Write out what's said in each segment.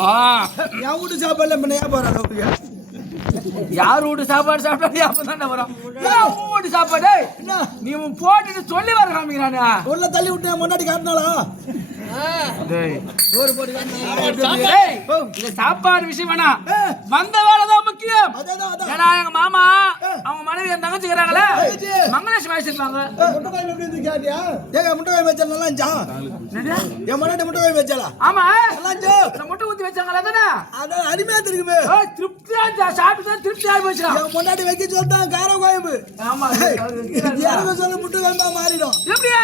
என் வீட்டு சாப்பாடுல பண்ணையா போறாங்க. யார் வீட்டு சாப்பாடு சாப்பிட்டா அப்பதான் வரும். வீட்டு சாப்பாடு நீ போட்டுட்டு சொல்லி வர காமிக்கிறானே. உள்ள தள்ளி விட்டு முன்னாடி காட்டினாளா? சாப்பாடு விஷயம் வேணா, வந்த வேலைதான் முக்கியம். ஏன்னா எங்க மாமா அவங்க மனைவி என் தங்கச்சிக்கிறாங்களே மங்களேஷ் வயசுருப்பாங்க. முட்டை வச்சா நல்லா இருந்துச்சா? என் முன்னாடி முட்டை வச்சாலா? ஆமா முட்டை ஊத்தி வச்சாங்களா? தானே அருமையா இருக்குமே. திருப்தியா சாப்பிட்டு திருப்தியா போச்சு. முன்னாடி வைக்க சொல்லிட்டான் கார கோயம்பு. ஆமா இறங்க சொல்ல முட்டை கோயம்பா மாறிடும். எப்படியா?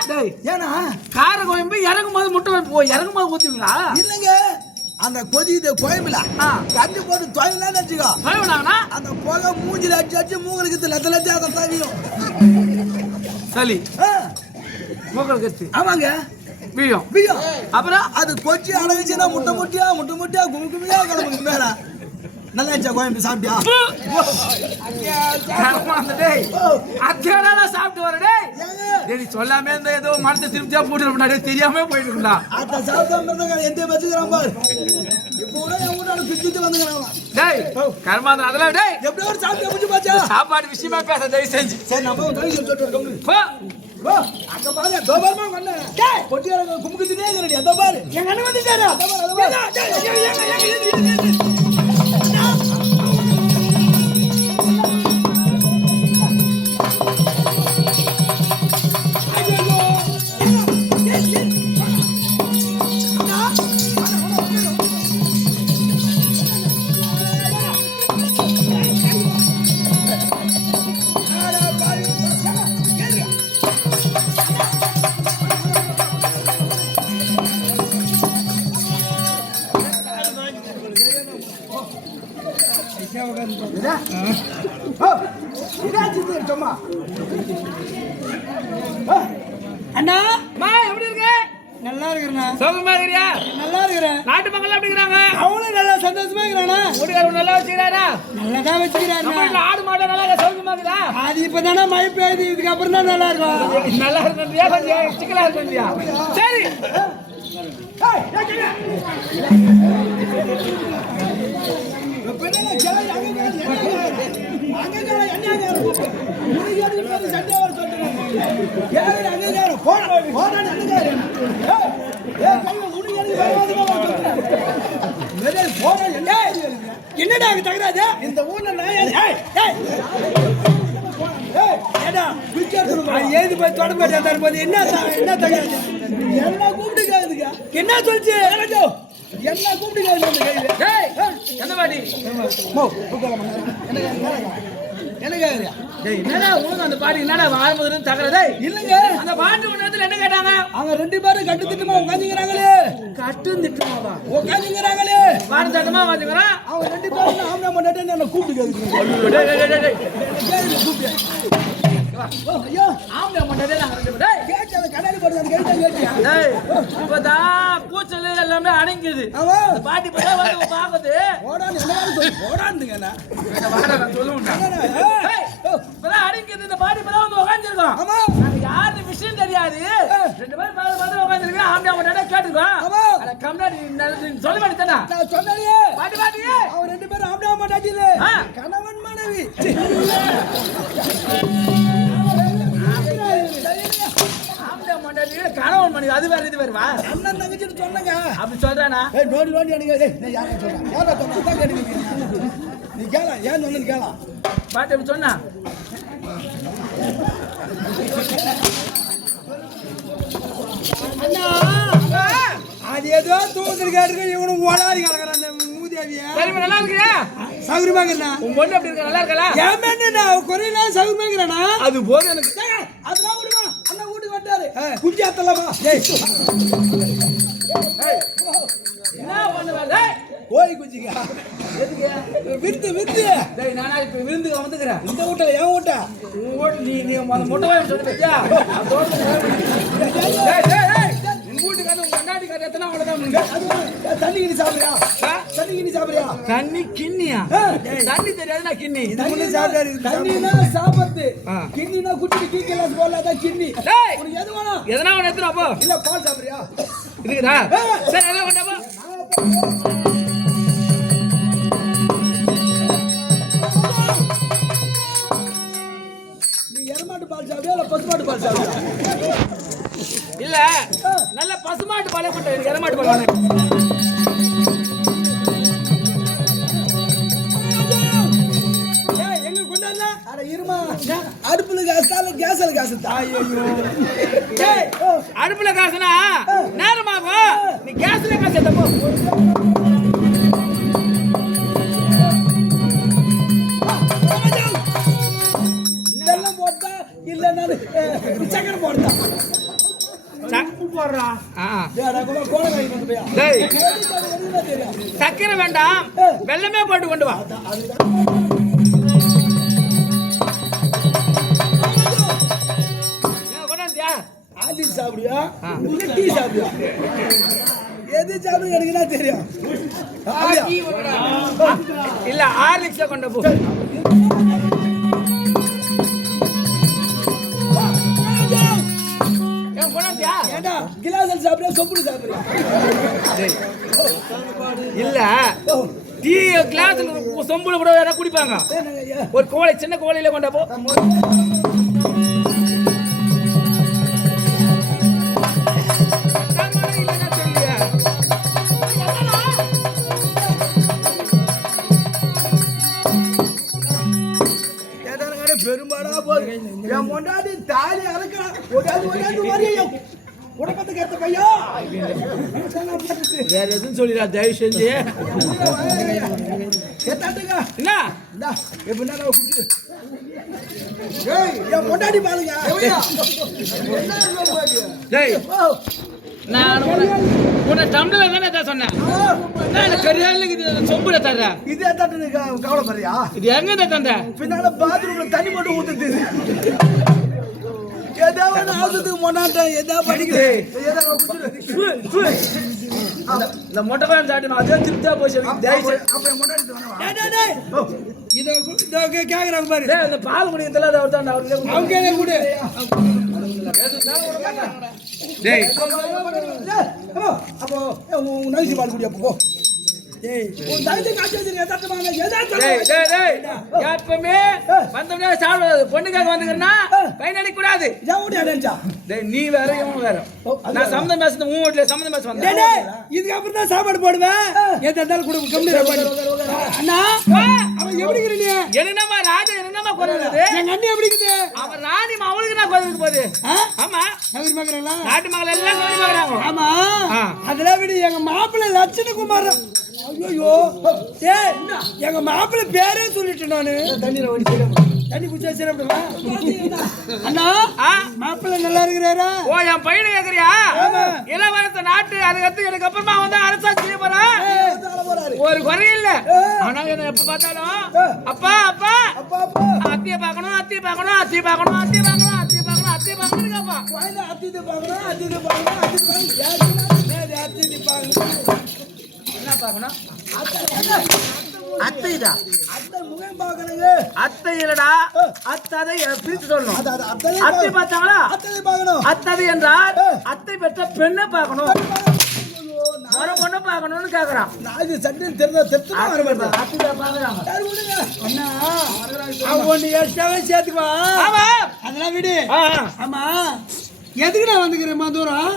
ஏன்னா கார கோயம்பு இறங்கும் போது முட்டை இறங்கும் போது ஊத்துவீங்களா? இல்லங்க, அந்த கொதி கோயம்புல கஞ்சி போட்டு தொழிலாம் வச்சுக்கோ. அந்த புகை மூஞ்சில அடிச்சு அடிச்சு மூங்களுக்கு லத்த லட்சம் அதை தவியும். சளி மூங்களுக்கு. ஆமாங்க பியம். அப்புறம் அது கொச்சி அடவிச்சுன்னா முட்டை முட்டியா குமிக்குமியா கிளம்புக்கு மேல. நல்லா இருந்துச்சா கோயம்பு? சாப்பிட்டியா? சாப்பிட்டு வரடே சொல்லாம இந்த ஏதோ மனத்தை திருப்தியா போட்டு முன்னாடி தெரியாம போயிட்டு இருந்தா அத சாப்பிட்டா எந்த வச்சுக்கிறான் பாரு. இப்போ கூட என் வீட்டால பிச்சுட்டு வந்துக்கிறான். டேய் கர்மாந்தர அதெல்லாம் டேய் எப்படியோ ஒரு சாப்பிட்டு முடிச்சு பாச்சா. சாப்பாடு விஷயமா பேச தயவு செஞ்சு. சரி நம்ம ஒரு சொல்லிட்டு இருக்கோம். போ அங்க பாருங்க தோபர்மா கொல்ல. டேய் பொட்டியால குமுக்குதினே இருக்கடி. அத பாரு எங்க அண்ணன் வந்துட்டாரு. அத பாரு அண்ணா மா எப்படி இருக்க? நல்லா இருக்கிறேண்ணா. சௌகரியமா இருக்கியா? நல்லா இருக்கிறேன். நாட்டு மக்கள் எப்படி இருக்காங்க? அவங்களும் நல்லா சந்தோஷமா இருக்கிறானா? வீட்டுக்காரர் நல்லா வச்சுக்கிறாரா? நல்லா தான் வச்சுக்கிறாரு. ஆடு மாடு நல்லா சௌகரியமா இருக்குதா? அது இப்பதானே மழை பெய்யுது, இதுக்கு அப்புறம் தான் நல்லா இருக்கும். நல்லா இருக்கியா? கொஞ்சம் சிக்கலா இருக்கியா? சரி என்னடா தகராது இந்த ஊர்ல? ஏது போய் தொடர்பு தரும்போது என்ன தகராது? என்ன கூப்பிட்டுக்காதுங்க? என்ன சொல்லிச்சு? என்ன கூப்பிட்டுக்காது? என்ன பாட்டி என்னடா உனக்கு அந்த பாட்டி என்னடா ஆரம்பத்துல தகராதே இல்லங்க? அந்த பாட்டு ஒண்ணு என்ன கேட்டாங்க? அவங்க ரெண்டு பேரும் கட்டு திட்டமா உட்காந்துக்கிறாங்களே. கட்டு திட்டமாவா உட்காந்துக்கிறாங்களே? வாடு தட்டமா உட்காந்துக்கிறான். அவங்க ரெண்டு பேரும் ஆம்பளை மண்டாட்டி என்ன கூப்பிட்டுக்காது. கூச்சல் எல்லாமே அடங்குது. பாட்டி பாக்குது அடங்குது. இந்த பாட்டி வந்து உட்காந்துருக்கோம். யாரு விஷயம் தெரியாது. ரெண்டு பேரும் உட்காந்துருக்கோம். ஆம்பளை கேட்டுக்கோ. சொல்ல மாட்டேன்னா பாட்டி பாட்டி அவங்க ரெண்டு பேரும் ஆம்பளை மாட்டாட்டி கணவன் மனைவி. கணவன் மனைவி அது வேற இது வேறுவா? அண்ணன் தங்கச்சின்னு சொன்னங்க. அப்படி சொல்றானா? நோடி நோடி நீ கேள ஏன் சொன்னு கேள பாட்டு எப்படி சொன்னா? அது ஏதோ தூக்கிருக்காரு. இவனும் ஓடாரி கிடக்குறான் மூதேவியா. நல்லா இருக்கியா? சௌகரியமாங்கண்ணா. உன் பொண்ணு எப்படி இருக்கா? நல்லா இருக்கா? ஏன் மேண்ணா குறையில சௌகரியமாங்கிறானா? அது போது எனக்கு. அதெல்லாம் விடுமா? அண்ணா வீட்டுக்கு வந்தாரு. குஞ்சு அத்தலாமா? என்ன பண்ணுவாரு? கோய் குஞ்சிக்கா விருந்து விருந்து. நானா இப்ப விருந்துக்கு வந்துக்கிறேன். இந்த வீட்டுல என் வீட்டா? உன் வீட்டு நீ முட்டை வாங்கி சொல்லி வச்சா வீட்டுக்கார உங்க அண்ணாடி கார எத்தனை அவ்வளவுதான். தண்ணி கிண்ணி சாப்பிடுறியா? தண்ணி கிண்ணி சாப்பிடுறியா? தண்ணி கிண்ணியா? தண்ணி தெரியாதுன்னா கிண்ணி. தண்ணி சாப்பிடாரு. தண்ணினா சாப்பிடுறது, கிண்ணினா குட்டி டீ கிளாஸ் போல. அதான் கிண்ணி. உனக்கு எது வேணும்? எதனா ஒன்று எடுத்துனா போ. இல்ல பால் சாப்பிடுறியா? இருக்குதா? சரி எல்லாம் கொண்டா போ. பேசுதா ஐயோ அடுப்புல காசுனா நேரமாகும் நீ கேஸ்ல காசு எடுத்து போ இதெல்லாம் போட்டா இல்ல நானு சக்கரை போடுறா சக்கரை போடுறா டேய் சக்கரை வேண்டாம் வெல்லமே போட்டு கொண்டு வா ஆதி சாப்பிடுயா டீ சாப்பிடுயா எது சாப்பிடு எனக்கு என்ன தெரியும் இல்ல ஹார்லிக்ஸ் கொண்டு போ ஏண்டா கிளாஸ்ல சாப்பிடுயா சொப்புல சாப்பிடுயா இல்ல டீ கிளாஸ்ல சொம்புல கூட வேற குடிப்பாங்க ஒரு கோழை சின்ன கோழையில கொண்டு போ பெரும்பாடா போது என் முன்னாடி தாலி அறக்கலாம் ஒடாது வரையும் குடும்பத்துக்கு ஏத்த பையா வேற எதுவும் சொல்லிடா தயவு செஞ்சு கேட்டாட்டுங்க என்ன இந்தா எப்படின்னா குடிச்சு என் முன்னாடி பாருங்க டேய் நான் உன்னை டம்ளர் தானே சொன்னேன் நான் கரியாலுக்கு சொம்புல தர்றேன் இதே தட்டு கவலைப்படுறியா இது எங்க தந்த பின்னால பாத்ரூம்ல தண்ணி மட்டும் ஊத்துது ஏதாவது ஆகுதுக்கு முன்னாட்டம் ஏதாவது படிக்குது இந்த மொட்டை பையன் சாப்பிட்டு அதே திருப்தியா போச்சு இதை கேக்குறாங்க பாரு இந்த பால் குடிக்கிறதுல அதை ஒருத்தான் அவங்க கூட அப்போ நைசி பால் குடியா போ எப்பவுமே பொண்ணுக்காக வந்துக்கிறா பையன் அடிக்க கூடாது நீ வேற இவன் வேற நான் சம்மந்தம் பேசுறது உன் வீட்டுல சம்மந்தம் பேச வந்தேன் இதுக்கப்புறம் தான் சாப்பாடு போடுவேன் எதாலும் கூட அண்ணா அவன் எப்படி இருக்கிறீங்க என்னமா ராஜா என்னமா குறையுது எங்க அண்ணி எப்படி இருக்குது அவன் ராணி அவளுக்கு நான் குறைக்கு போகுது ஆமா நாட்டு மகள் எல்லாம் கவனி பாக்குறாங்க ஆமா அதெல்லாம் விட எங்க மாப்பிள்ளை லட்சணகுமார் ஐயோ எங்க மாப்பிள்ளை பேரே சொல்லிட்டேன் நானு தண்ணி குடிச்சா சிறப்புமா அண்ணா மாப்பிள்ளை நல்லா இருக்கிறாரா ஓ என் பையனை கேக்குறியா இளவரச நாட்டு அதுக்கு எனக்கு அப்புறமா வந்து அரசாட்சி செய்ய போறான் ஒரு குறை இல்ல ஆனா என்ன எப்ப பார்த்தாலும் அப்பா அப்பா அத்திய பார்க்கணும் அத்திய பார்க்கணும் அத்திய பார்க்கணும் அத்திய பார்க்கணும் அத்திய பார்க்கணும் அத்திய பார்க்கணும் கேப்பா அத்திய பார்க்கணும் அத்திய பார்க்கணும் அத்திய பார்க்கணும் என்ன பார்க்கணும் அத்தை முகம் பார்க்கணுங்க அத்தை இல்லடா அத்தை பிரித்து சொல்லணும் அத்தை பார்த்தாங்களா அத்தை பார்க்கணும் அத்தை என்றால் அத்தை பெற்ற பெண்ணை பார்க்கணும் மர பொண்ணை பார்க்கணும்னு கேக்குறான் நான் இது சட்டையில் தெரிஞ்சா வர மாட்டேன் அத்தை பார்க்கறாங்க அண்ணா அவன் எக்ஸ்ட்ராவே சேர்த்துக்குவா ஆமா அதெல்லாம் விடு ஆமா எதுக்கு நான் வந்துக்கிறேன் தூரம்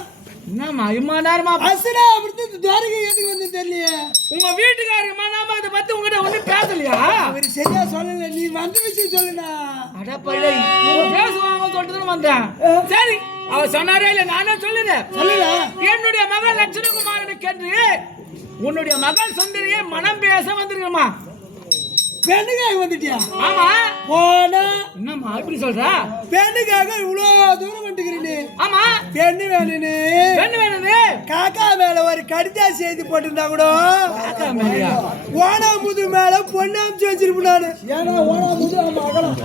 என்னம்மா இம்மா நேரமா அசரா அப்படி துவாரகை எதுக்கு வந்து தெரியலையே உங்க வீட்டுக்காரங்க மனாம இத பத்தி உங்ககிட்ட ஒண்ணும் பேசலையா அவர் சரியா சொல்லல நீ வந்த விஷயம் சொல்லுடா அட பையலே நீ பேசுவாங்க சொல்லிட்டு வந்தேன் சரி அவ சொன்னாரே இல்ல நானே சொல்லுறேன் என்னுடைய மகள் லட்சுமணகுமாரனுக்கு என்று உன்னுடைய மகள் சுந்தரியை மனம் பேச வந்திருக்கமா பெண்ணுக்காக வந்துட்டியா ஆமா போனா என்னம்மா இப்படி சொல்றா பெண்ணுக்காக இவ்வளவு தூரம் வந்துக்கிறீனு ஆமா பெண்ணு வேணுன்னு காக்கா மேல ஒரு கடிதாசி எழுதி போட்டிருந்தா கூட காக்கா மேலயா ஓனாமுது மேல பொண்ணு அமிச்சு வச்சிருப்பேன் நானு ஏன்னா ஓனாமுது நம்ம அகலம்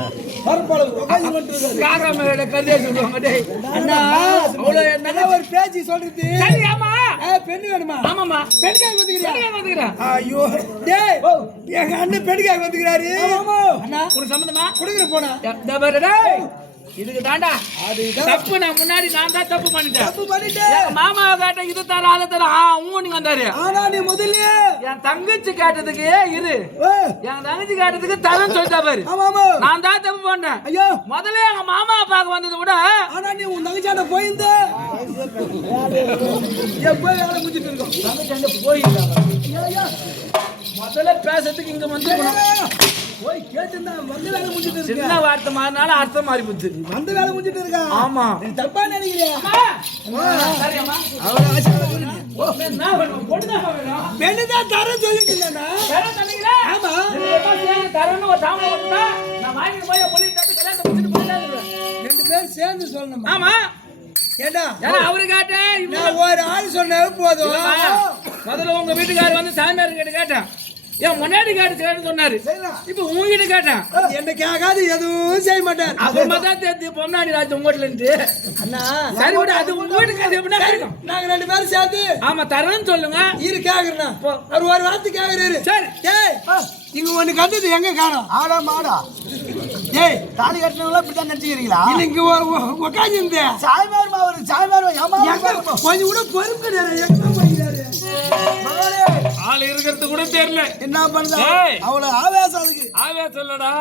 காக்கா மேல கடிதாசி சொல்லுவாங்க டேய் அண்ணா அவ்வளவு என்ன ஒரு பேச்சு சொல்றது சரி ஆமா பெண்ணு வேணுமா ஆமாமா பெண்ணுக்காக வந்துக்கிறீங்க ஐயோ டேய் எங்க அண்ணன் பெண்ணுக்காக வந்துக்கிறாரு அண்ணா ஒரு சம்பந்தமா குடுக்குற போனா இதுக்கு தாண்டா தப்பு நான் முன்னாடி நான் தான் தப்பு பண்ணிட்டேன் பண்ணிட்டேன் மாமா கேட்ட இது தர அதை தர நீங்க வந்தாரு ஆனா நீ முதல்ல என் தங்கச்சி கேட்டதுக்கு இரு என் தங்கச்சி கேட்டதுக்கு தரேன்னு சொல்லிட்டா பாரு நான் தான் தப்பு பண்ணேன் ஐயோ முதல்ல எங்க மாமா பார்க்க வந்தது கூட ஆனா நீ உன் தங்கச்சாண்ட போயிருந்த போய் வேலை முடிச்சிட்டு இருக்கோம் தங்கச்சாண்ட போயிருந்தா முதல்ல பேசுறதுக்கு இங்க வந்து போய் கேட்டுன்னா வந்த வேலை முடிஞ்சிட்டு இருக்கு. சின்ன வார்த்தை மாறினாலும் அர்த்தம் மாறி போச்சு. வந்த வேலை முடிஞ்சிட்டு இருக்கா? ஆமா. நீ தப்பா நினைக்கிறியா? சரியாம்மா. அவள ஆசீர்வாதம் பண்ணு. என்ன வேணும்? பொண்ணுதான் வேணும். பெண்ணுதான் தர சொல்லிட்டீங்களா? தரேன் சொன்னீங்களா? ஆமா. தரேன்னு ஒரு தாமரை கொடுத்தா நான் வாங்கிட்டு போய் போலீஸ் தட்டி கல்யாணத்தை முடிச்சுட்டு போயிட்டாங்க. 2 பேரும் சேர்ந்து சொல்லணும். ஆமா. ஏண்டா அவரு கேட்டேன், நான் ஒரு ஆள் சொன்னாவே போதும். முதல்ல உங்க வீட்டுக்காரர் வந்து சாமியார் கிட்ட கேட்டேன், ஏன் முன்னாடி கேட்டு சொன்னாரு. இப்ப உங்ககிட்ட கேட்டேன், என்ன கேட்காது எதுவும் செய்ய மாட்டார். அப்புறமா தான் தெரிஞ்சு பொன்னாடி ராஜ் உங்க வீட்டுல இருந்து. அண்ணா சரி விட, அது உங்க வீட்டுக்காரர் எப்படின்னா இருக்கும். நாங்க 2 பேரும் சேர்ந்து ஆமா தரேன்னு சொல்லுங்க. இரு கேக்குறேன். அவர் ஒரு வார்த்தை கேக்குறாரு. சரி ஏய் இங்க ஒண்ணு கட்டது எங்க காணோம்? ஆடா மாடா. ஏய் தாலி கட்டினவங்கள இப்படிதான் நினைச்சுக்கிறீங்களா? இன்னைக்கு உட்காந்து இந்த சாய்மார் மாவரு சாய்மார் கொஞ்சம் கூட பொறுப்பு கிடையாது. எங்க போயிடாரு ஆள் இருக்கிறது கூட தெரியல. என்ன பண்ற? அவ்வளவு ஆவேசம் அதுக்கு. ஆவேசம் இல்லடா,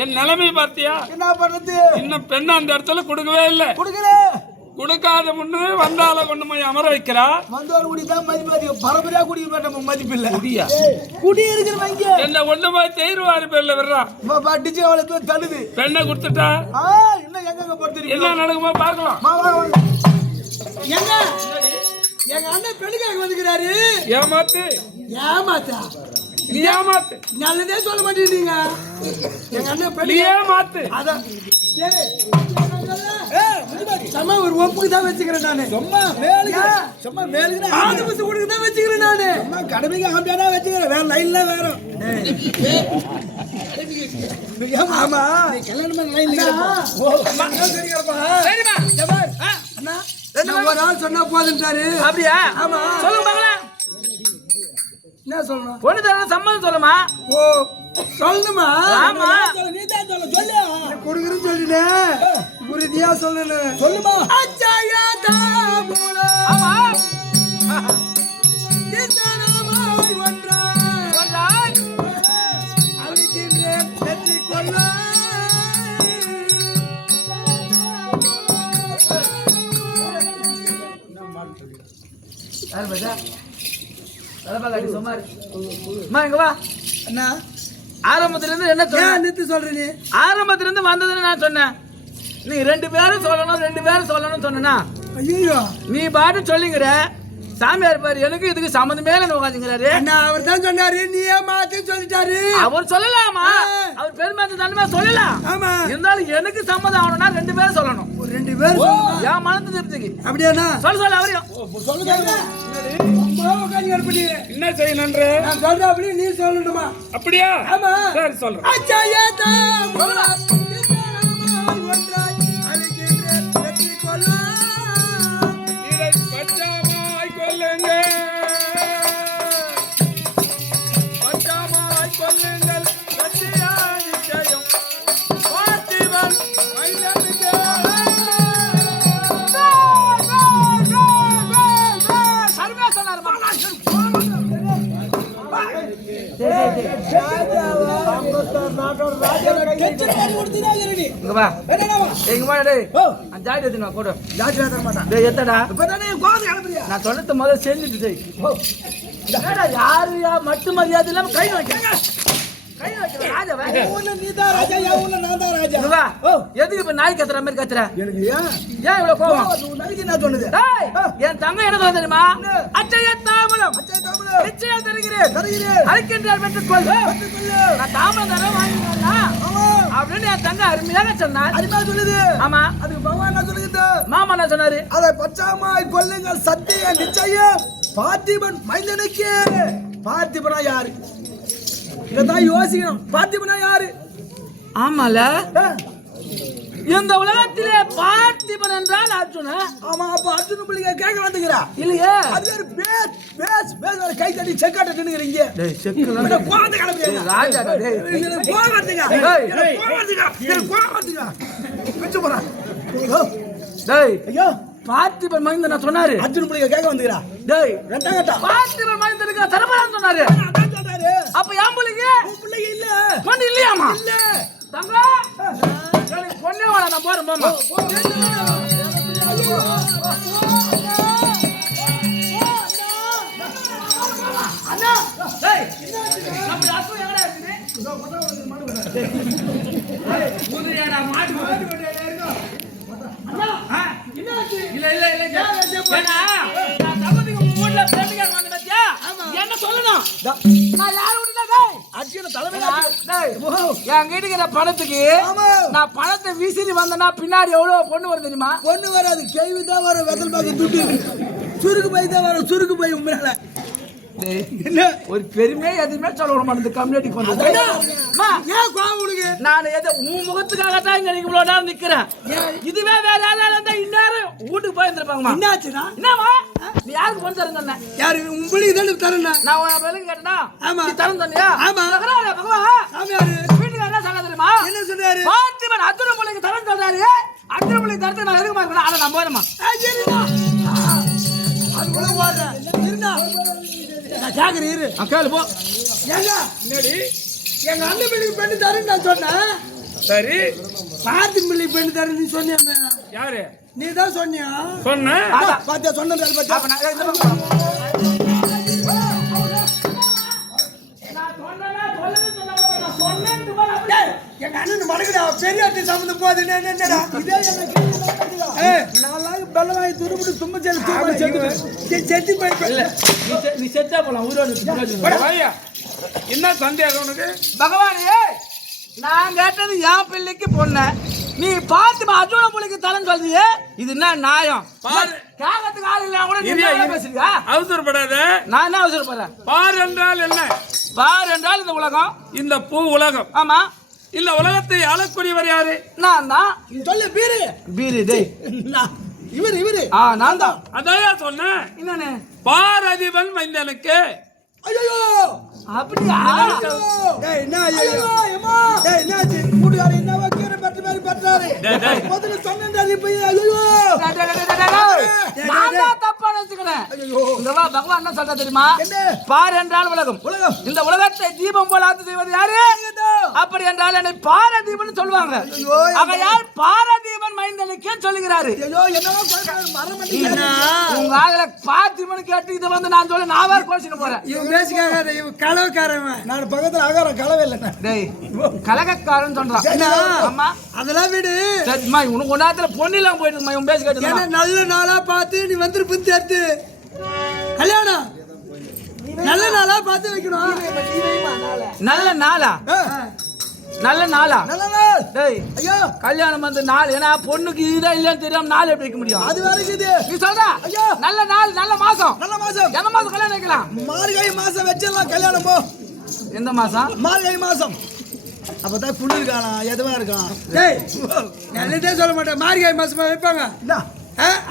என் நிலைமை பார்த்தியா? என்ன பண்றது? இன்னும் பெண்ணு அந்த இடத்துல கொடுக்கவே இல்லை. கொடுக்கல. கொடுக்காத முன்னு வந்தால கொண்டு போய் அமர வைக்கிறா. வந்தோர் குடி தான் மதிப்பு அதிகம். பரம்பரையா குடிக்க மாட்டோம், மதிப்பு இல்ல. குடியா? குடி இருக்கிற இங்க என்ன கொண்டு போய் தேர்வாரி பேர்ல விடுறா. டிச்சு அவளுக்கு தள்ளுது. பெண்ணை கொடுத்துட்டா இன்னும் எங்க படுத்துறீங்க? என்ன நடக்குமோ பார்க்கலாம். எங்க எங்க அண்ணன் பெண்ணுக்காக வந்துக்கிறாரு. ஏமாத்து. ஏமாத்தா? நீ ஏமாத்து. நல்லதே சொல்ல மாட்டேங்க. எங்க அண்ணன் பெண்ணு ஏமாத்து. அதான் சும்மா ஒரு ஒப்புக்கு தான் வச்சுக்கிறேன் நானு. சும்மா மேலுக்கு 5 நிமிஷம் கொடுக்க தான் வச்சுக்கிறேன் நானு. சும்மா கடமைக்கு ஆம்பியானா வச்சுக்கிறேன். வேற லைன்ல வேற. ஆமா கல்யாணம் பண்ண லைன்ல சரிமா. அண்ணா நான் ஒரு ஆள் சொன்னா போதுன்றாரு. அப்படியா? ஆமா சொல்லுங்க பாக்கலாம். என்ன சொல்லணும்? பொண்ணு தர சம்மதம் சொல்லுமா? ஓ சொல்லணுமா? ஆமா. நீ தான் சொல்ல. சொல்லு. கொடுக்குறேன்னு சொல்லிட்டேன். உறுதியா சொல்லணும். சொல்லுமா? அச்சாயா தாபுல. ஆமா. இத்தனமாய் ஒன்றாய் அழிக்கின்றேன் வெற்றி கொள்ள. அண்ணா ஆரம்பத்துல இருந்து என்ன நிறுத்தி சொல்ற நீ? ஆரம்பத்துல இருந்து வந்ததுன்னு நான் சொன்னேன். நீ 2 பேரும் சொல்லணும் சொன்னா ஐயோ நீ பாட்டு சொல்லிங்கிற. சாமியார் பாரு எனக்கு இதுக்கு சம்மந்தமே இல்ல உட்காந்துங்கிறாரு. அவர் தான் சொன்னாரு, நீயே மாத்தி சொல்லிட்டாரு. அவர் சொல்லலாமா? அவர் பெருமாத்த தன்மை சொல்லலாம். ஆமா இருந்தாலும் எனக்கு சம்மதம் ஆகணும்னா 2 பேரும் சொல்லணும். 2 பேரும் என் மனத்து திருப்திக்கு. அப்படியாண்ணா? சொல்ல அவரையும் என்ன செய்யணும்? நான் சொல்றேன் அப்படி நீ சொல்லணுமா? அப்படியா? ஆமா சரி சொல்றேன். இதை பச்சாமாய் கொல்லுங்கள், பச்சாமாய் கொல்லுங்கள், சத்தியா நிச்சயம் பார்த்திபன் மைந்தனுக்கு. சர்வே சொன்னார். நான் சொன்னது முதல்ல செஞ்சுட்டு யாரு மட்டும் மரியாதை இல்லாம கை வைக்கிறேன். எதுக்கு இப்ப நாய் கத்துற மாதிரி கத்துற? ஏன் இவ்வளவு கோவம்? என் தங்க என்ன சொல்ல தெரியுமா? அச்சைய தாமலம் நிச்சயம் தருகிறேன், அழைக்கின்றார் பெற்றுக் கொள். நான் தாமலம் தர வாங்கினா அப்படின்னு என் தங்க அருமையாக சொன்னார். அருமையா சொல்லுது. ஆமா அதுக்கு பகவான் என்ன சொல்லுது? மாமா என்ன சொன்னாரு? அதை பச்சாமாய் கொல்லுங்கள், சத்திய நிச்சயம் பார்த்திபன் மைந்தனுக்கு. பார்த்திபனா யாரு? இதான் யோசிக்கணும். பார்த்திபனா யாரு? ஆமால இந்த உலகத்திலே பார்த்திபன் என்றால் அர்ஜுனா. ஆமா அப்ப அர்ஜுன பிள்ளைங்க கேட்க வந்துக்கிறா இல்லையே? அது ஒரு பேஸ் பேஸ் பேஸ் கை தட்டி செக்காட்ட நின்னுறீங்க. டேய் செக்கல போறது கிளம்பியா ராஜா? டேய் போறதுங்க. டேய் போறதுங்க. பிச்சு போறா. டேய் ஐயோ பார்த்திபன் மைந்தன் சொன்னாரு. அர்ஜுன பிள்ளைங்க கேட்க வந்துக்கிறா. டேய் ரெண்டா கட்டா பார்த்திபன் மைந்தனுக்கு தரப்படான்னு சொன்னாரு. அதான் சொன்னாரு. அப்ப யாம் பிள்ளைங்க பிள்ளைங்க இல்ல பொண்ணு இல்லையாமா? இல்ல தங்க எனக்கு பொண்ணே வர. நான் போறேன் மாமா. அண்ணா டேய் நம்ம அசு எங்கடா இருக்குது? குதிரையாடா மாட்டு இல்ல இல்ல இல்ல ஏன்னா நான் தம்பதிக்கு உங்க வீட்ல பேட்டிக்கார வந்து பத்தியா என்ன சொல்லணும் நான் யார் விட்டுட்டே அர்ஜுன தலைமையில என் வீட்டுக்கிற பணத்துக்கு நான் பணத்தை வீசிட்டு வந்தேன்னா பின்னாடி எவ்வளவு பொண்ணு வரும் தெரியுமா? பொண்ணு வராது, கேள்வி தான் வரும், வெத்தல் பாக்கு துட்டு சுருக்கு பை தான் வரும், சுருக்கு பை உண்மையில என்ன ஒரு பெருமையே எதுவுமே சொல்ல விட மாட்டேன் கம்யூனிட்டிக்கு வந்து நான் உன் முகத்துக்காகத்தான் இங்க நீங்க இவ்வளவு நேரம் நிக்கிறேன். இதுவே வேற யாராவது இருந்தா இந்நேரம் வீட்டுக்கு போயிருந்திருப்பாங்கம்மா. என்னாச்சுடா? என்னம்மா நீ யாருக்கு பொண்ணு தரேன்னு? யாரு உங்களுக்கு தானே தரேன்னா? நான் உன் வேலைக்கு கேட்டேனா? ஆமா. நீ தரேன்னு சொன்னியா? ஆமா. பகவான் சாமியாரு வீட்டுக்கு என்ன சொல்ல தெரியுமா? என்ன சொன்னாரு? பாத்திமன் அர்ஜுன பிள்ளைக்கு தரேன்னு சொல்றாரு. அர்ஜுன பிள்ளைக்கு தரது நான் எதுக்கு மாட்டேன்? அதை நான் போயிடுமா? சரிடா, அது கூட வாடா இருந்தா நான் கேக்குறேன் இரு. கேளு போ. ஏங்க என்னடி எங்க அண்ணன் பிள்ளைக்கு பெண்ணு தரேன்னு நான் சொன்னேன். சரி பாத்தி பிள்ளைக்கு பெண்ணு தரேன்னு சொன்னியாமே. யாரு? நீ தான் சொன்னியா? சொன்னேன். பாத்தியா சொன்னது பாத்தியா? எங்க அண்ணன் மடக்குடா பெரியாட்டி சம்மந்தம் போகுது என்னடா இதே நாளாக பெல்ல வாங்கி துருப்பிட்டு தும்ப செத்து போய் நீ செத்தா போலாம் ஊரோடு என்ன சந்தேகம் உனக்கு? பகவானே நான் கேட்டது என் பிள்ளைக்கு பொண்ணு நீ பார்த்து அர்ஜுன பிள்ளைக்கு தரேன்னு சொல்றியே இது என்ன நியாயம்? பாரு கேட்கறதுக்கு ஆள் இல்ல கூட நீ பேசுறியா? அவசரப்படாத. நான் என்ன அவசரப்படுறேன்? பார் என்றால் என்ன? பார் என்றால் இந்த உலகம், இந்த பூ உலகம். ஆமா. இந்த உலகத்தை ஆளக்கூடியவர் யாரு? நான் தான். சொல்லு பீரு பீரு டேய் இவரு நான் தான். அதான் சொன்னேன். என்னன்னு? பார் அதிபன் மைந்தனுக்கு. ஐயோ அப்படியா? டேய் என்ன ஐயோ அம்மா டேய் என்னாச்சு? கூடுகார என்ன வக்கீர பட்டு மாதிரி பட்டாரு. முதல்ல சொன்னேன்டா நீ போய் ஐயோ நான் தான் தப்பா நினைச்சுக்கிறேன். இந்த பகவான் என்ன சொல்ற தெரியுமா? பார் என்றால் உலகம். இந்த உலகத்தை தீபம் போல ஆத்து செய்வது யாரு? அப்படி என்றால் என்னை பாரதீபன் சொல்லுவாங்க. ஆகையால் பாரதீபன் மைந்தனுக்கே சொல்லுகிறாரு. ஐயோ என்னவோ மறமண்டினா உங்க ஆள பாரதீபன் கேட்டு இத வந்து நான் சொல்ல நான் வேற கோச்சிட்டு போறேன். இவன் பேசிக்காக இவன் கலவக்காரன். நான் பக்கத்துல ஆகாரம் கலவே இல்ல. டேய் கலகக்காரன் சொல்றான். ஆமா அதெல்லாம் விடு. சரிம்மா உனக்கு ஒன்னாத்துல பொண்ணு எல்லாம் போயிடுமா இவன் பேசி கேட்டு. என்ன நல்ல நாளா பார்த்து நீ வந்து புத்தி எடுத்து கல்யாணம் நல்ல நாளா பார்த்து வைக்கணும். நல்ல நாளா? நல்ல நாளா? நல்ல நாள். டேய் ஐயோ கல்யாணம் வந்து நாள் ஏன்னா பொண்ணுக்கு இதுதான் இல்லன்னு தெரியாம நாள் எப்படி வைக்க முடியும்? அது வரைக்கும் இது நீ சொல்ற ஐயோ நல்ல நாள் நல்ல மாசம். நல்ல மாசம். எந்த மாசம் கல்யாணம் வைக்கலாம்? மார்கழி மாசம் வச்சிடலாம் கல்யாணம். போ எந்த மாசம்? மார்கழி மாசம். அப்பதான் குளிர் காலம் எதுவா இருக்கான். டேய் நல்லதே சொல்ல மாட்டேன். மார்கழி மாசமா வைப்பாங்க.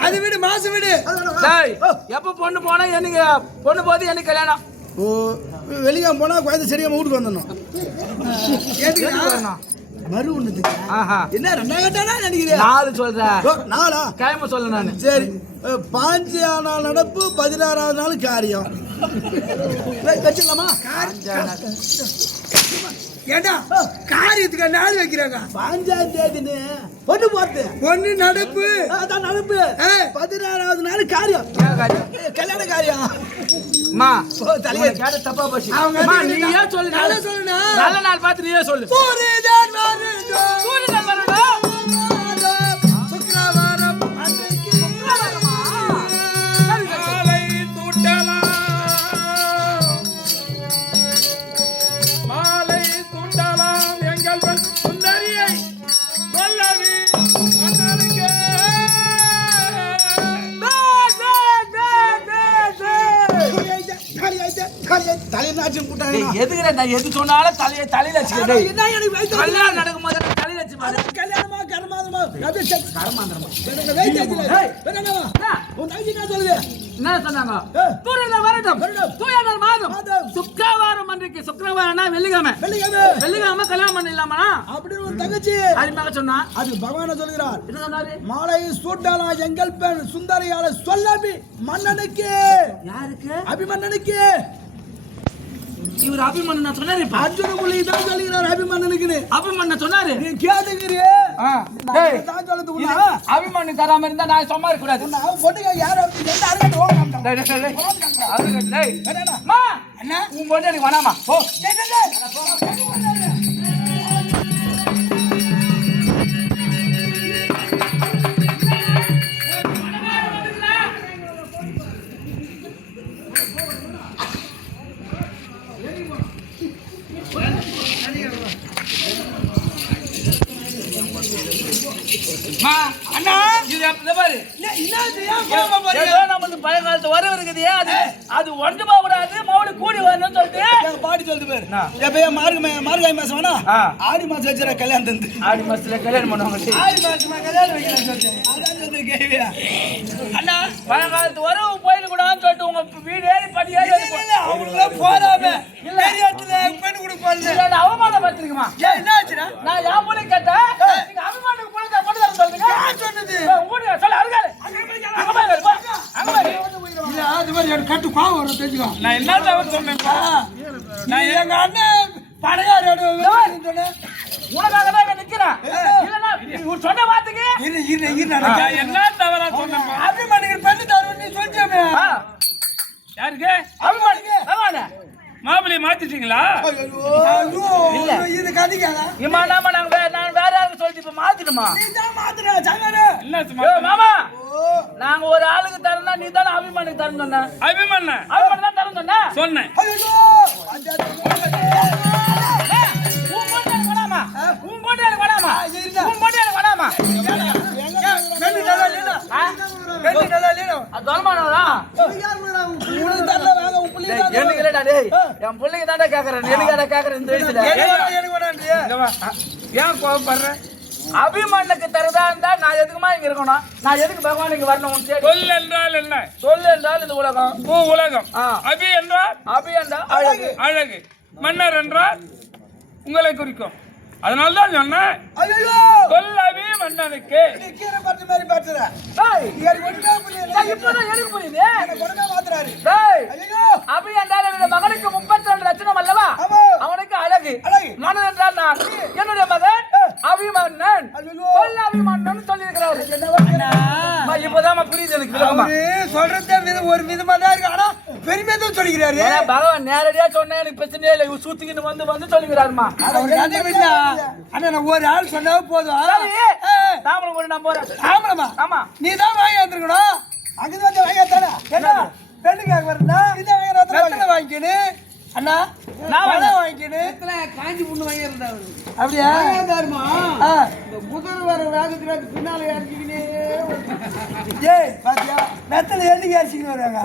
அது விடு மாசம் விடு. டேய் எப்ப பொண்ணு போனா எனக்கு பொண்ணு போது எனக்கு கல்யாணம். ஓ வெளியே போனா குழந்தை சரியாம வீட்டுக்கு வந்துடணும். மறு ஒண்ணுது. என்ன ரெண்டாம் கட்டானா நினைக்கிறேன்? நாலு சொல்ற நாளா கைம சொல்ல நானு. சரி 5 நாள் நடப்பு 16வது நாள் காரியம் வச்சிடலாமா? ஏண்டா காரியத்துக்கு நாள் வைக்கிறாங்க. 5ஆம் தேதின்னு பொண்ணு போறது பொண்ணு நடப்பு அதான் நடப்பு 16வது நாள் காரியம் கல்யாண காரியம். அம்மா தலைய கேட்ட தப்பா போச்சு. அம்மா நீயே சொல்லு. நல்ல சொல்லுனா நல்ல நாள் பார்த்து நீயே சொல்லு. சூரியன் வருதோ சூரியன் வருதோ சுக்கிரவாரம் அன்னைக்கு மாலை தூட்டலாம் மாலை தூட்டலாம் எங்கள் சுந்தரியை சொல்லவி அண்ணனுக்கு. தலைநாச்சும் கூட்டாங்க. எதுக்குற நான் எது சொன்னாலும் தலையில வச்சுக்கிறேன். என்ன எனக்கு வயசு கல்யாணம் நடக்கும் போது தலையில வச்சு பாரு. கல்யாணமா கர்மாதமா அது கர்மாந்தரமா என்ன சொன்னாங்க? சூரியன் வரட்டும் சூரியன் மாதம் சுக்கிரவாரம் அன்றைக்கு சுக்கிரவாரம்னா வெள்ளிக்கிழமை வெள்ளிக்கிழமை கல்யாணம் பண்ணிடலாமா அப்படின்னு ஒரு தங்கச்சி அடிமாக சொன்னா. அது பகவான சொல்கிறார். என்ன சொன்னாரு? மாலை சூட்டலாம் எங்கள் பெண் சுந்தரியால சொல்லபி மன்னனுக்கு. யாருக்கு? அபிமன்னனுக்கு. இவர் அபிமன்னன் நான் சொன்னாரு. இப்ப அர்ஜுன புலி தான் சொல்கிறார் அபிமன்னனுக்கு. அபிமன்னன் சொன்னாரு. நீ கேட்டுக்கிறியே தான் சொல்லுது. உன்ன அபிமன்னன் தராம இருந்தா நான் சும்மா இருக்க கூடாது. உன்ன பொண்ணுங்க யாரோ எந்த அருகட்டு ஓடணும். டேய் டேய் டேய் அது டேய் அம்மா என்ன உன் பொண்ணு எனக்கு வேணாமா போ. மா, அண்ணா இது அப்ப பாரு. என்ன ஏதோ நமக்கு பழைய காலத்து வர இருக்குது அது ஒன்று போக கூடாது மௌடு கூடி வரணும்னு சொல்லிட்டு பாடி சொல்லிட்டு பேரு எப்பயா மார்கழி மாசம் வேணா ஆடி மாசம் வச்சுற கல்யாணம் தந்து ஆடி மாசத்துல கல்யாணம் பண்ணுவாங்க. ஆடி மாசமா கல்யாணம் வைக்கிறேன் சொல்லிட்டு அதான் சொல்றது கேள்வியா அண்ணா பழைய காலத்து வரவு போயிட்டு கூடாதுன்னு சொல்லிட்டு உங்க வீடு ஏறி படி ஏறி அவங்க போறாம பெரியாத்துல பெண் கொடுப்பாங்க அவமானம் பார்த்துருக்குமா? என்ன ஆச்சுடா நான் என் பொண்ணு கேட்டேன் நீங்க அவமானுக்கு பொண்ணு தர சொல்லுங்க. சொன்னது ஊடு சொல்ல அருகாரு அங்க போய் போ அங்க போய் இல்ல அது மாதிரி எனக்கு கட்டு பாவம் வரும் தெரிஞ்சுக்கோ நான் என்ன தவிர சொன்னேன்ப்பா? நான் எங்க அண்ணன் படையாரோட சொன்னேன் உனக்காக தான் இங்க நிக்கிறேன். இல்லனா நீ சொன்ன வார்த்தைக்கு நான் என்ன தவறா சொன்னேன்ப்பா? அபிமானிக்கு பெண்ணு தருவேன் நீ சொல்லிட்டே யாருக்கு? அவமானுக்கு பரவாயில்ல. மாப்பிள்ளைய மாத்திட்டீங்களா? இல்ல இது கதிக்காதா இம்மா நாம நான் வேற யாருக்கு சொல்லிட்டு இப்ப மாத்திடுமா? நீ தான் மாத்துற சங்கரே என்ன சும்மா? ஏய் மாமா நாங்க ஒரு ஆளுக்கு தரனா நீ தான அபிமானுக்கு தரணும் சொன்ன. அபிமன்ன அபிமானுக்கு தான் தரணும் சொன்ன. சொன்னேன். ஐயோ உன் போட்டு எனக்கு வேணாமா? உன் போட்டு எனக்கு வேணாமா? உன் போட்டு எனக்கு வேணாமா? பெண்ணு நல்லா இல்ல பெண்ணு நல்லா இல்ல அது தொலைமானவரா? உனக்கு தரல வாங்க உன் புள்ளி தான் எனக்கு இல்லடா டேய். என் பிள்ளைக்கு தான்டா கேக்குறேன். எனக்குடா கேக்குறேன் இந்த வயசுல. எனக்கு வேணான்றியே இங்க வா. ஏன் கோவப்படுற? அபிமானுக்கு தரதா இருந்தா நான் எதுக்குமா இங்க இருக்கணும்? நான் எதுக்கு பகவான் இங்க வரணும்? உன் தேடி சொல் என்றால் என்ன? சொல்லு என்றால் இந்த உலகம். உலகம். அபி என்றால் அபி என்றால் அழகு. அழகு. மன்னர் என்றால் உங்களை குறிக்கும். அதனால தான் சொன்னேன். ஐயோ சொல் அபி மன்னனுக்கு. நீ கீரை பட்டு மாதிரி பாத்துற டேய் எனக்கு ஒண்ணுமே புரியல டேய் இப்பதான் எனக்கு புரியுது. எனக்கு ஒண்ணுமே மாத்துறாரு டேய் ஐயோ அபி என்றால் என்னுடைய மகனுக்கு 32 லட்சணம் அல்லவா? ஆமா. அவனுக்கு அழகு. அழகு. மன்னன் என்றால் நான். என்னுடைய மகன் அபிமன்னன். ஐயோ. சொல் அபிமன்னன் சொல்லியிருக்கிறாரு. அம்மா, இப்பதான் புரியுது எனக்கு விளக்கமா. அவரு சொல்றதே ஒரு விதமா தான் இருக்கு ஆனா பெருமையா தான் சொல்லிக்கிறாரு ஏன்னா பகவான் நேரடியா சொன்னா எனக்கு பிரச்சனையே இல்லை. இவர் சுத்திக்கிட்டு வந்து சொல்லிக்கிறாருமா. அவர் கதை விடல ஆனா நான் ஒரு ஆள் சொன்னா போதும் தாமரம் கொண்டு நான் போறேன். ஆமாமா ஆமா நீ தான் வாங்கி வந்துருக்கணும் அங்க வந்து வாங்கி தானே என்ன பெண்ணுக்காக வரணும் நீ தான் வாங்கி வாங்கிக்கணும் அண்ணா நான் பணம் வாங்கிக்கணும் காஞ்சி புண்ணு வாங்கியிருந்தாரு அப்படியா தருமா ஆ. இந்த புதன் வர வேகத்துல அது பின்னால இறக்கிக்கினே ஏய் பாத்தியா மெத்தல எழுதி அரிசிக்கு வராங்க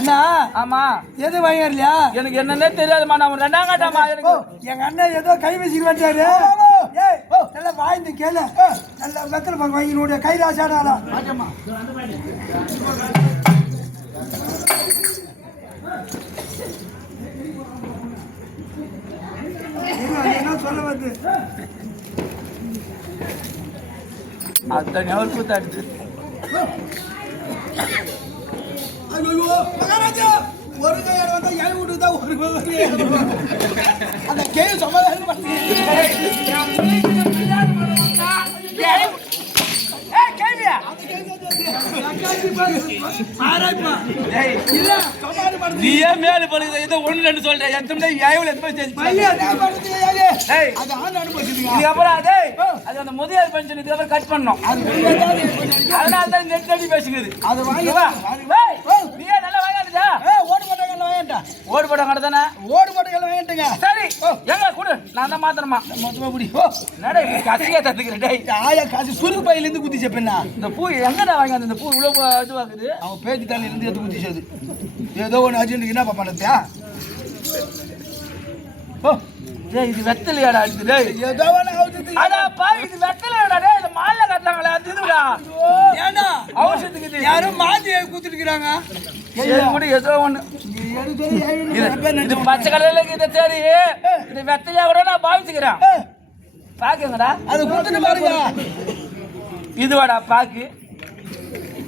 அண்ணா ஆமா எது வாங்கிடலையா எனக்கு என்னன்னே தெரியாதுமா. நான் ரெண்டாம் காட்டாமா எனக்கு. எங்க அண்ணன் ஏதோ கை வச்சுக்க மாட்டாரு ஏய் நல்லா வாங்கி கேளு நல்லா மெத்தல பாக்க வாங்கி கைராசானா என்ன சொல்ல வந்து அத்தனை அவர் கூத்தாடுச்சு. ஐயோ மகாராஜா ஒரு கையால வந்தா ஏழு வீட்டுக்கு தான் ஒரு அந்த கேள்வி சமாதானம் பண்ணி நீயே மேல படுகிற இதை ஒண்ணு ரெண்டு சொல்றேன். எத்தனை இதுக்கப்புறம் அது அந்த முதியோர் பென்ஷன் இதுக்கப்புறம் கட் பண்ணோம். அதனால தான் நெட் பேசுகிறது. அது வாங்கி நீயே நல்லா வாங்கிட்டா ஓடு போட்டாங்கல்ல வாங்கிட்டேன் ஓடு போட்ட கடை தானே. ஓடு போட்டாங்கல்ல வாங்கிட்டேங்க சரி எங்க கூட நான் தான் மாத்திரமா மொத்தமா குடி நடை கசியா தத்துக்கிறேன். டேய் ஆயா காசு சுருக்கு பையில இருந்து குத்தி செப்பேன்னா இந்த பூ எங்கடா வாங்கி அந்த பூ இவ்வளவு இதுவாக்குது? அவன் பேச்சு தானே இருந்து எடுத்து குத்தி சேது ஏதோ ஒன்று அர்ஜென்ட்டுக்கு என்ன பண்ணத்தியா ஓ டேய் இது வெத்தலையாடா இது. டேய் ஏதோ ஒன்று அவுத்து அடா பாவி இது வெத்தலையாடா. டேய் இந்த மாலை கட்டறாங்களே அது இதுடா. ஏண்டா அவசியத்துக்கு இது யாரும் மாத்தி குத்திட்டு இருக்காங்க சரி கூட ஏதோ ஒண்ணு இது பச்சை கலர்ல இருக்குது. சரி இது வெத்தலையா கூட நான் பாவிச்சுக்கிறேன். பாக்குங்கடா அது குத்துட்டு பாருங்க இதுவாடா பாக்கு.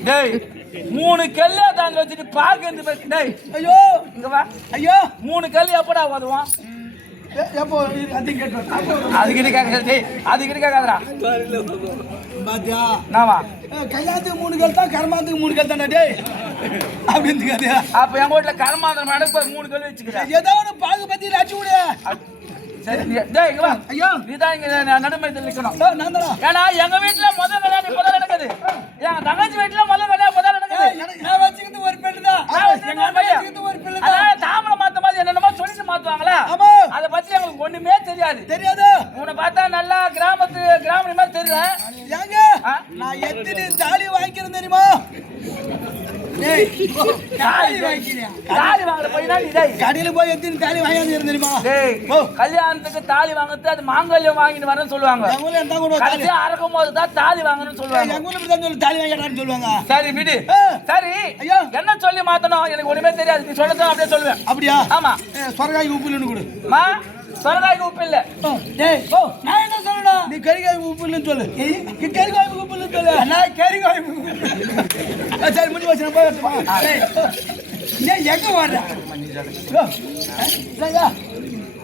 டேய் 3 கல்ல தாங்க வச்சுட்டு பாக்கு வந்து டேய் ஐயோ இங்க வா. ஐயோ 3 கல் எப்படா வருவான்? எப்போ அது கேட்டோம் அதுக்கிட்ட கேட்கறது. டேய் அதுக்கிட்ட கேட்காதடா. பாத்தியா நாவா கல்யாணத்துக்கு 3 கல் தான் கர்மாத்துக்கு 3 கல் தானே டேய் அப்படின்னு கதையா அப்ப எங்க வீட்டுல கர்மாந்திரம் நடக்க 3 கல் வச்சுக்கிறேன். ஏதோ ஒன்று பாகு பத்தி அடிச்சு விடு சரி டேய் இங்க வா. ஐயோ நீ தான் இங்க நடுமையில் நிக்கணும். நான் தானா ஏன்னா எங்க வீட்டுல முதல் கல்யாணம் இப்பதான் நடக்குது. எங்க தங்கச்சி வீட்டுல முதல் கல்யாணம் இப்பதான் நடக்குது. நான் வச்சுக்கிட்டு ஒரு பெண்ணு தான் தாமரை மாத்த மாதிரி என்னென்னமோ சொல்லிட்டு மாத்துவாங்களா? ஆமா அதை பத்தி எங்களுக்கு ஒண்ணுமே தெரியாது. தெரியாது. தெரியாது. உன்னை பார்த்தா நல்லா கிராம மாதிரி தெரியல. ஏங்க நான் எத்தனை தாலி வாங்கிக்கிறேன் தெரியுமா? டேய் தாலி வாங்கிக்கிறியா? தாலி வாங்குற பையனா நீ? டேய் கடையில போய் எத்தனை தாலி வாங்கிக்கிறேன் தெரியுமா? டேய் கல்யாணத்துக்கு தாலி வாங்குறது அது மாங்கல்யம் வாங்கிட்டு வரேன்னு சொல்லுவாங்க. எங்க ஊர்ல என்ன கூட கடைசி அறக்கும் போது தான் தாலி வாங்கணும்னு சொல்லுவாங்க. எங்க ஊர்ல இப்படி தான் சொல்லி தாலி வாங்கிடான்னு சொல்லுவாங்க. சரி விடு. சரி ஐயா என்ன சொல்லி மாத்தணும் எனக்கு ஒண்ணுமே தெரியாது. நீ சொல்லதான் அப்படியே சொல்லுவேன். அப்படியா? ஆமா. சொரகாய் உப்பு இல்லன்னு கொடு. மா சொரகாய்க்கு உப்பு இல்ல. டேய் நான் என்ன சொல்லணும்? நீ கறிகாய் உப்பு இல்லன்னு சொல்லு. நீ கறிகாய் உப்பு இல்லன்னு சொல்லு. நான் கறிகாய் சரி முடிஞ்சு வச்சு நான் போய் வரட்டுமா? டேய் எங்க வர்ற?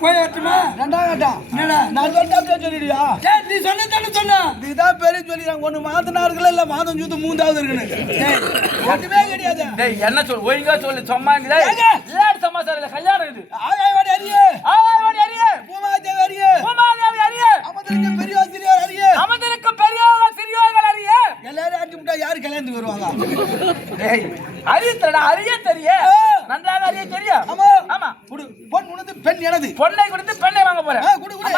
போய் வரட்டுமா? ரெண்டாவது கட்டா என்னடா நான் சொல்லிட்டு சொல்லிடுவியா? டேய் நீ சொன்னதானே சொன்ன. நீதான் பெரிய சொல்லிடுறாங்க. ஒண்ணு மாத்தனார்களே இல்ல மாதம் சுத்து மூணாவது இருக்குன்னு. டேய் ஒண்ணுமே கிடையாது. டேய் என்ன சொல் ஒழுங்கா சொல்லு. சும்மா இங்க இல்ல சமாசாரம் இல்ல கல்யாணம் இது. ஆகாய் வாடி அரியே. ஆகாய் வாடி அரியே. பூமாதேவி அரியே. பூமாதேவி அரியே. அமதருக்கு பெரிய ஆசிரியர் அரியே. அமதருக்கு பெரியவங்க சிறியவங்க அரியே. எல்லாரும் அடிச்சு விட்டா யாரு கல்யாணத்துக்கு வருவாங்க? டேய் அரியத்தடா அரிய தெரிய. நன்றாக அரிய தெரியும். ஆமா ஆமா. குடு பொன் உனது பெண் எனது. பொண்ணை கொடுத்து பெண்ணை வாங்க போறேன். குடு குடு.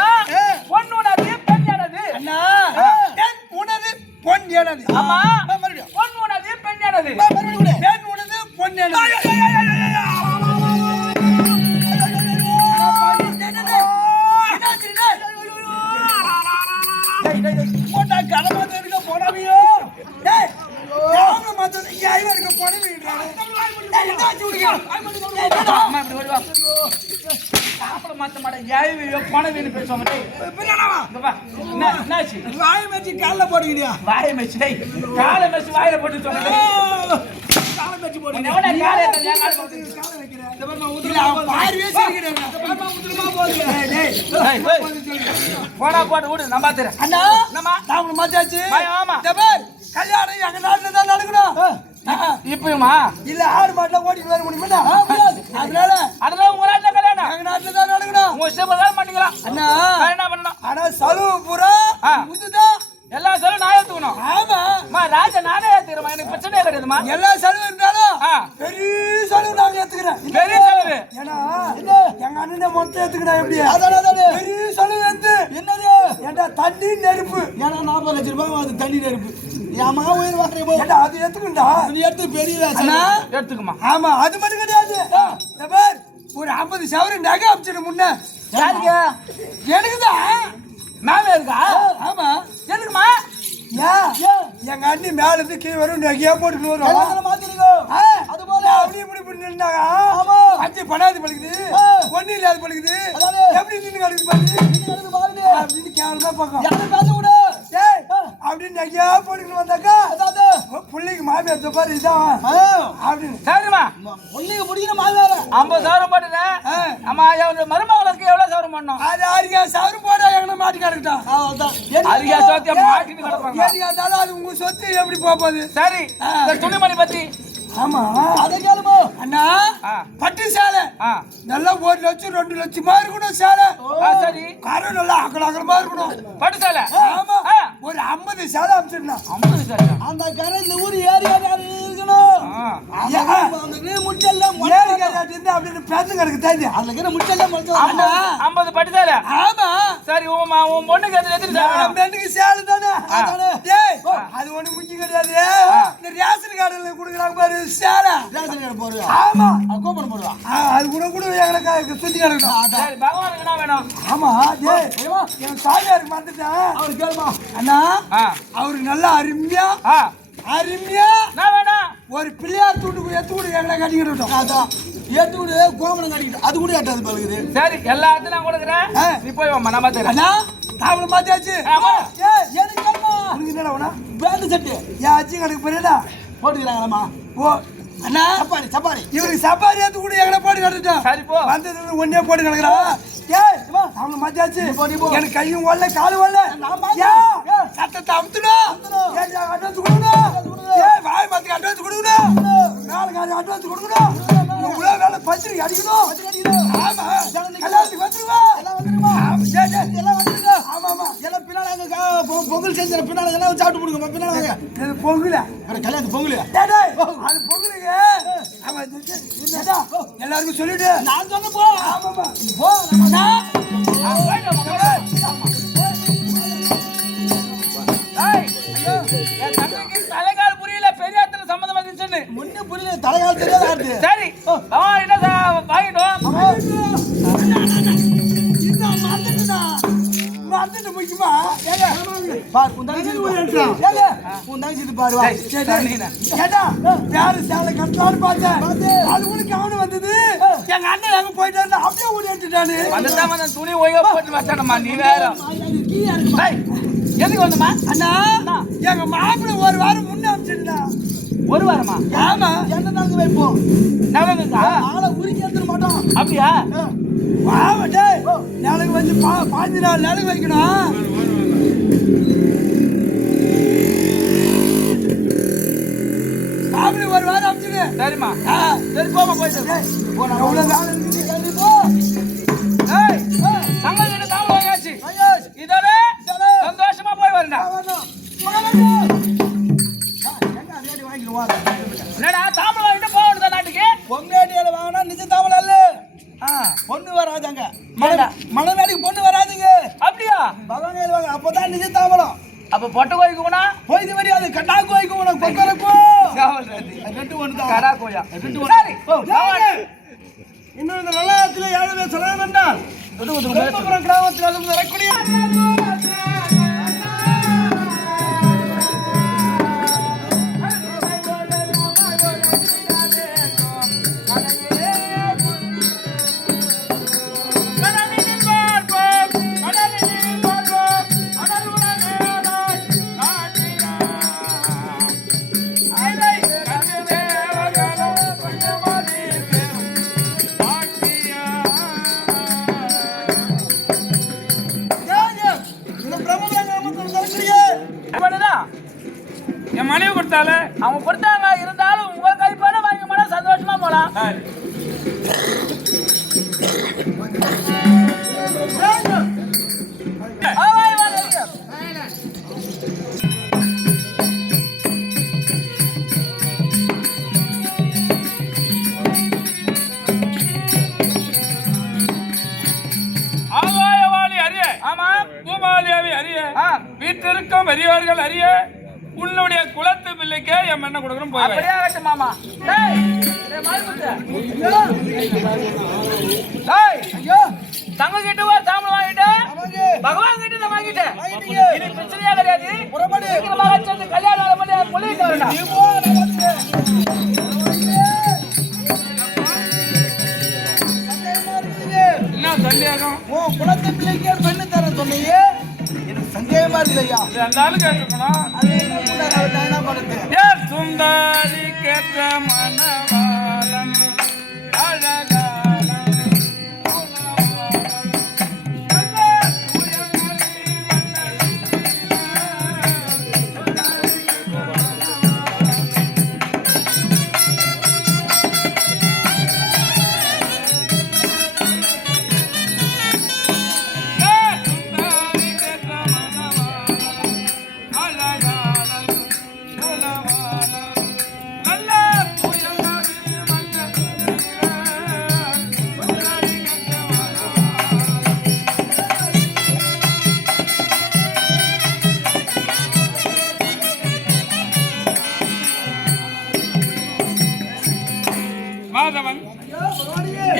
பொண்ணு உனது பெண் எனது. அண்ணா பெண் உனது பொன் எனது. ஆமா மறுபடியும் பொண்ணு உனது பெண் எனது. மறுபடியும் குடு. பெண் உனது பொன் எனது. போட்டா கடமை தெரியுங்க போடாமையோ. டேய் யாரும் மாத்த இங்க ஐவா இருக்க போடுவீங்கறானே. டேய் என்னாச்சு உனக்கு? அம்மா இப்படி ஓடி வா. சாப்பிட மாட்ட மாட்டேன். ஏய்யோ பணம் வேணும் பேசுவாங்க. டேய் பின்னாடா இங்க வா. என்னாச்சு? வாய் வச்சு கால்ல போடுங்கடியா. வாயை மெச்சு. டேய் காலை மெச்சு வாயில போட்டு சொன்னே. காலை வச்சு போடுங்க. எவனே காலை ஏத்த காலை போட்டு காலை வைக்கிறேன். இந்த பாருமா உதுல பாருவே சிரிக்கிறேன். இந்த பாருமா உதுலமா போடுங்க. டேய் போடா போடு விடு நான் பாத்துறேன். அண்ணா என்னம்மா நான் உன்னை மாத்தியாச்சு. ஆமா. இந்த பார் கல்யாணம் எங்க நாட்டுல தான் நடக்கணும். இப்பயுமா இல்ல ஆறு மாட்டுல ஓடிட்டு வர முடியுமா? அதனால அதெல்லாம் உங்க நாட்டுல கல்யாணம் எங்க நாட்டுல தான் நடக்கணும். உங்க இஷ்டப்படி மாட்டீங்களா? அண்ணா என்ன பண்ணணும்? ஆனா செலவு பூரா முதுதான். எல்லா செலவும் நான் ஏத்துக்கணும். ஆமா ராஜா நானே ஏத்துக்கிறேன். எனக்கு பிரச்சனையே கிடையாதுமா. எல்லா செலவு இருந்தாலும் பெரிய செலவு நான் ஏத்துக்கிறேன். பெரிய செலவு ஏன்னா எங்க அண்ணனை மொத்தம் ஏத்துக்கிறேன். எப்படி பெரிய செலவு வந்து என்னது? ஏண்டா தண்ணி நெருப்பு. ஏன்னா 40 லட்சம் ரூபாய் அது தண்ணி நெருப்பு. என் மகன் உயிர் வாங்குற போது அது ஏத்துக்குண்டா. நீ எடுத்து பெரிய எடுத்துக்குமா? ஆமா அது மட்டும் கிடையாது. ஒரு 50 சவரம் நகை அமைச்சிடு முன்ன. யாருக்கு? எனக்குதான். மேல இருக்கா? ஆமா எதுக்குமா? எங்க அண்ணி மேல இருந்து கீழே வரும் நகையா போட்டு வரும். அது போல அப்படி இப்படி இப்படி நின்றாங்க. அஞ்சு படாது பழுகுது. ஒண்ணு இல்லாத பழுகுது. எப்படி நின்று கிடக்குது பாருங்க அப்படின்னு கேவலமா பார்க்கலாம். அப்படின்னு நகையா போட்டு வந்தாக்கா பிள்ளைக்கு மாமியார் பாரு இதான் அப்படின்னு. சரிம்மா பிள்ளைக்கு முடிக்கிற மாமியார 50 சவரம் போட்டுறேன். ஆமா மருமகளுக்கு எவ்வளவு சவரம் பண்ணணும்? அது 60 சவரம் போட எங்க மாட்டி கிடக்குட்டான். மாட்டிட்டு கிடப்பாங்க. அது உங்க சொத்து எப்படி போகுது? சரி துணிமணி பத்தி. ஆமா அதை கேளுமோ அண்ணா. பட்டு சேலை நல்லா 1 லட்சம் 2 லட்சமா இருக்கணும் சேலை. சரி கரை நல்லா அகலமா இருக்கணும். பட்டு சேலை. ஆமா ஒரு 50 சேலை அமைச்சிடணும். 50 சேலை. அந்த கரை இந்த ஊர் ஏரியா இருக்கணும். முச்செல்லாம் அப்படின்னு பேச்சு கிடக்கு தெரிஞ்சு அதுல இருக்கிற முச்செல்லாம் 50 பட்டு சேலை. ஆமா சரி உன் பொண்ணுக்கு எத்தனை பெண்ணுக்கு சேலை தானே. அது ஒண்ணு முக்கியம் கிடையாது. இந்த ரேஷன் கார்டுல கொடுக்குறாங்க பாரு சேலை. ரேஷன் கார்டு போடுவா. ஆமா கூப்பன் போடுவா. அது கூட கூட எங்களுக்கு சுத்தி கிடக்கணும். சரி பகவானுக்கு என்ன வேணும்? ஆமா என் சாமியாருக்கு வந்துட்டேன். அவரு கேளுமா அண்ணா. அவரு நல்லா அருமையா நான் வேணாம் ஒரு பிள்ளையார் தூண்டுக்கு எத்து கூட எங்களை கட்டிக்கிட்டோம். அதான் எத்து கூட கோமணம் கட்டிக்கிட்டு அது கூட எட்டாது பழகுது. சரி எல்லாத்தையும் நான் கொடுக்குறேன். நீ போய் வாமா நான் பாத்துறேன். அண்ணா தாவள மாத்தியாச்சு. ஆமா எனக்கு கேளுமா உனக்கு என்னடா வேணா? பேண்ட் செட்டு என் அச்சி கணக்கு போறேடா போட்டுக்கிறாங்களாமா. ஓ அண்ணா சப்பாரி இவருக்கு சப்பாரி ஏத்து கூட எங்களை போட்டு கட்டுட்டோம். சரி போ வந்தது ஒன்னே போட்டு கிடக்குறா. அவங்க மாத்தியாச்சு. எனக்கு கையும் வரல காலும் வரல. சட்டத்தை அமுத்துடும். அட்வான்ஸ் கொடுக்கணும். வாய் மாத்துக்கு அட்வான்ஸ் கொடுக்கணும். நாளைக்கு அட்வான்ஸ் கொடுக்கணும். இவ்வளவு வேலை பச்சிருக்கு அடிக்கணும். ஆமா கல்யாணத்துக்கு வந்துருவா. ஆமா எல்லாம் பின்னால பொங்கல் செஞ்ச பின்னால எல்லாம் சாப்பிட்டு போடுங்க. பின்னால பொங்கல கல்யாணத்து பொங்கல் அது பொங்கலுங்க. எல்லாருக்கும் சொல்லிட்டு நான் சொன்ன போ. ஆமாமா போ. புரியல தலைகால் தெரியாத ஆடுது. சரி அவன் என்ன வாங்கிட்டோம் மறந்துட்டு முக்கியமா ஏங்க பாரு உன் தங்கச்சி ஏங்க உன் தங்கச்சி பாரு வா கேட்டா யாரு சேலை கட்டலான்னு பார்த்தேன் அது கூட கவனம் வந்தது எங்க அண்ணன் எங்க போயிட்டாரு அப்படியே ஓடிட்டானு அந்த துணி ஒய்யா போட்டு வச்சானம்மா நீ வேற எதுக்கு வந்தம்மா அண்ணா எங்க மாப்பிள்ளை ஒரு வாரம் முன்னே அனுப்பிச்சிருந்தா ஒரு வாரமா ஆமா என்ன நாங்க வைப்போம் நகருக்கா ஆளை உருக்கி எடுத்துட மாட்டோம் அப்படியா வாவட்டே நாளைக்கு வந்து 5 நாள் நாளைக்கு வைக்கணும் மாப்பிள்ளை ஒரு வாரம் அனுப்பிச்சிடு சரிம்மா சரி போமா போயிட்டு எவ்வளவு வேலை இருக்குது கிளம்பி போ ஏய் தங்கள் கிட்ட தாவல் வாங்கியாச்சு இதோட சந்தோஷமா போய் வரண்டா என்னடா தாவல் வாங்கிட்டு போக வேண்டியதா நாட்டுக்கு பொங்கேடியில வாங்கினா நிஜ தாவல் அல்ல பொண்ணு வராதாங்க மணமேடிக்கு பொண்ணு வராதுங்க அப்படியா பகவான் வாங்க அப்பதான் நிஜ தாவலம் அப்ப பொட்டு கோய்க்குனா போய்து வரி அது கட்டா கோய்க்கு உனக்கு கொக்கரக்கோ ரெண்டு ஒன்று தான் கடா கோயா சரி இன்னும் இந்த நல்லத்துல யாருமே சொல்ல வேண்டாம் கிராமத்தில் அது வரக்கூடிய என் மனைவி கொடுத்தால அவங்க கொடுத்தாங்க இருந்தாலும் உங்க கைப்பாட வாங்கி போனா சந்தோஷமா போலாம் ஆகாயவாளி அறிய ஆமா பூமாலியாவை அறிய வீட்டிற்கும் பெரியவர்கள் அறிய உன்னுடைய குலத்து பிள்ளைக்கே என் என்ன கொடுக்கணும் போய் அப்படியே ஆகட்டும் மாமா தங்க கிட்ட ஒரு தாம்பளம் வாங்கிட்டேன் பகவான் கிட்ட நான் வாங்கிட்டேன் இது பிரச்சனையா கிடையாது கல்யாணம் பண்ணி சொல்லிட்டு வரேன் என்ன சந்தேகம் உன் குலத்து பிள்ளைக்கே பெண்ணு தர சொன்னீங்க எனக்கு சந்தேகமா இல்லையா அந்த ஆளு கேட்டுக்கணும் அது என்ன பண்ணுது சுந்தரி கேட்ட மனவாளன் அழகாளன்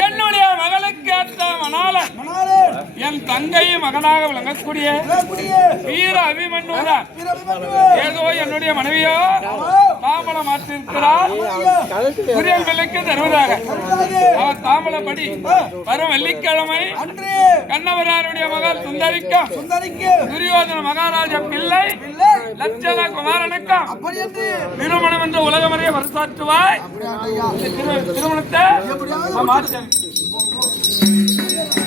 என்னுடைய மகளுக்கு ஏற்ற மணாளன் என் தங்கை மகனாக விளங்கக்கூடிய வீர அபிமன்யுதான் ஏதோ என்னுடைய மனைவியோ தாமலை மாற்றிருக்கிறார் புரியல் பிள்ளைக்கு தருவதாக அவர் தாமலைப்படி வரும் வெள்ளிக்கிழமை கண்ணவராருடைய மகள் சுந்தரிக்கும் துரியோதன மகாராஜா பிள்ளை லட்சண குமாரனுக்கும் திருமணம் என்று உலகமறிய வரசாற்றுவாய் திருமணத்தை மாற்ற